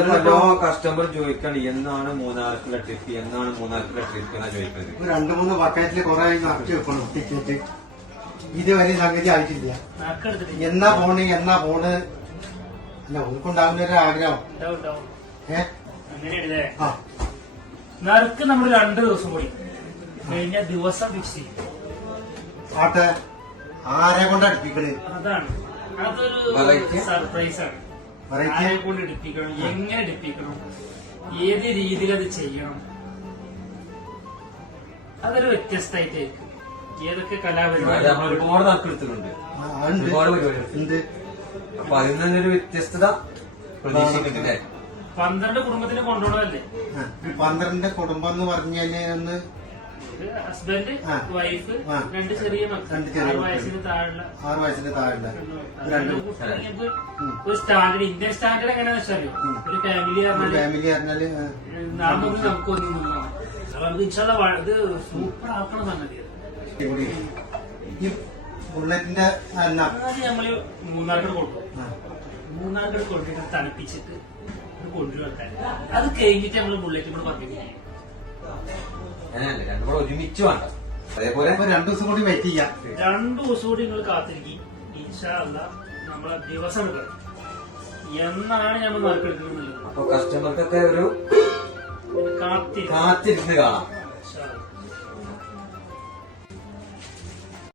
എന്താ കസ്റ്റമർ ചോദിക്കണം എന്നാണ് മൂന്നാർക്കുള്ള ട്രിപ്പ് എന്നാ ചോദിക്കുന്നത്. 2-3 ബക്കറ്റില് കുറെ നിറച്ച് വെക്കണം ടിക്കറ്റ്. ഇതുവരെ സംഗതി ആയിട്ടില്ല. എന്നാ പോണ് അല്ല ഉൾക്കൊണ്ടാകുന്ന ഒരു ആഗ്രഹം. നറുക്ക് നമ്മൾ 2 ദിവസം കൂടി കഴിഞ്ഞ ദിവസം ഫിക്സ് ചെയ്യും. ആട്ടെ ആരെ കൊണ്ട് അടുപ്പിക്കണേ? അതാണ്, അതൊരു സർപ്രൈസ് ആണ്. ആരെ കൊണ്ട് എടുപ്പിക്കണം, എങ്ങനെ എടുപ്പിക്കണം, ഏത് രീതിയിൽ അത് ചെയ്യണം, അതൊരു വ്യത്യസ്തമായിട്ടായിരിക്കും. ഏതൊക്കെ കലാപരിപാടി ഒരുപാട് നറുക്കെടുത്തിട്ടുണ്ട്, ഒരുപാട് പരിപാടികളുണ്ട്. അപ്പൊ അതിൽ നിന്നൊരു വ്യത്യസ്തത പ്രതീക്ഷിക്കുന്നില്ലേ? 12 കുടുംബത്തിന് കൊണ്ടുപോകണമല്ലേ? 12 കുടുംബം എന്ന് പറഞ്ഞാല് ഒന്ന് ഹസ്ബൻഡ്, വൈഫ്, 2 ചെറിയ മക്കൾ, 6 വയസ്സിന് താഴെയുള്ള ഒരു സ്റ്റാൻഡേർഡ്. ഇന്ത്യൻ സ്റ്റാൻഡേർഡ് എങ്ങനെയാന്ന് വെച്ചാല് ഒരു ഫാമിലി പറഞ്ഞാല് നമുക്കൊന്നും നമുക്ക് ഇത് സൂപ്പർ ആക്കണം സംഗതി. ഈ ബുള്ളറ്റിന്റെ നമ്മള് മൂന്നാർക്കട് കൊടുക്കും. മൂന്നാർക്കട് കൊടുത്തിട്ട് തണുപ്പിച്ചിട്ട് കൊണ്ടുവെക്കാൻ, അത് കഴിഞ്ഞിട്ട് നമ്മള് ബുള്ളറ്റ് കൂടെ പറഞ്ഞു. അങ്ങനെയല്ലേ, രണ്ടും കൂടെ ഒരുമിച്ച് വേണ്ട. അതേപോലെ 2 ദിവസം കൂടി വെയിറ്റ് ചെയ്യാം. 2 ദിവസം കൂടി നിങ്ങൾ കാത്തിരിക്കും. ഇൻഷാ അല്ലാഹ് നമ്മളെ ദിവസം എടുക്കണം. എന്നാണ് നമ്മൾ നറുക്കെടുക്കുന്നത്. അപ്പൊ കസ്റ്റമർക്കൊക്കെ ഒരു കാത്തിരിക്കും. കാത്തിരുന്ന് കാണാം.